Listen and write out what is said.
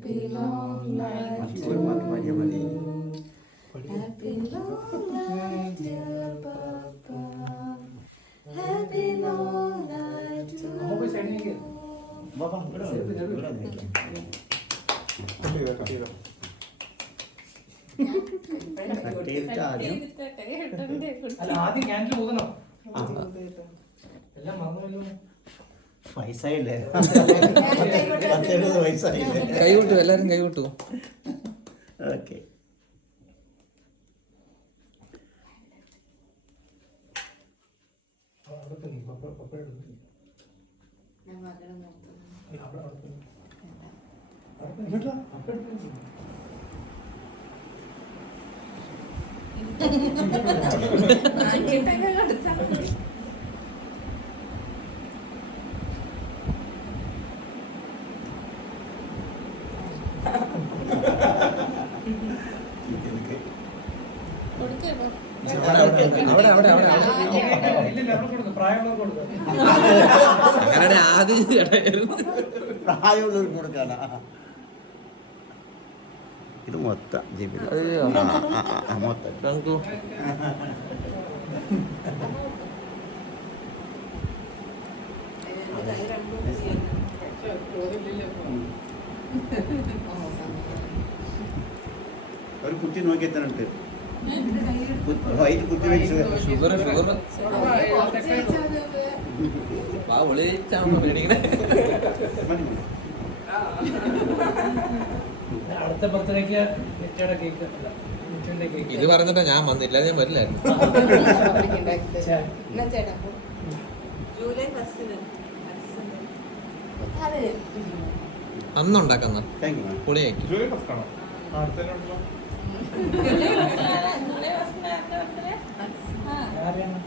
Happy long life to you. Happy long life, dear Papa. Happy long life to you. ആദ്യം candle ഊതണം. എല്ലാം മറന്നുവല്ലോ. വയസ്സായില്ലേ? 10-70 വയസ്സായില്ലേ? കൈവിട്ടു, എല്ലാരും കൈവിട്ടു. Okay. അങ്ങനെ ആദ്യം പ്രായമുള്ളവർക്ക് കൊടുക്കാനാ ഇത് മൊത്തം ജീവിതം മൊത്തം ഒരു കുത്തി നോക്കി എത്ര ഉണ്ട് വൈറ്റ് കുത്തി വെച്ച് ഷുഗർ അടുത്ത ബർത്ത്ഡേക്ക് നെറ്റയുടെ കേക്ക് ഇത് പറഞ്ഞിട്ടാ ഞാൻ വന്നില്ല, ഞാൻ വരില്ലായിരുന്നു. അന്നുണ്ടാക്കുന്ന താങ്ക് യു പൊളിയാക്കി. ആരെയാണ്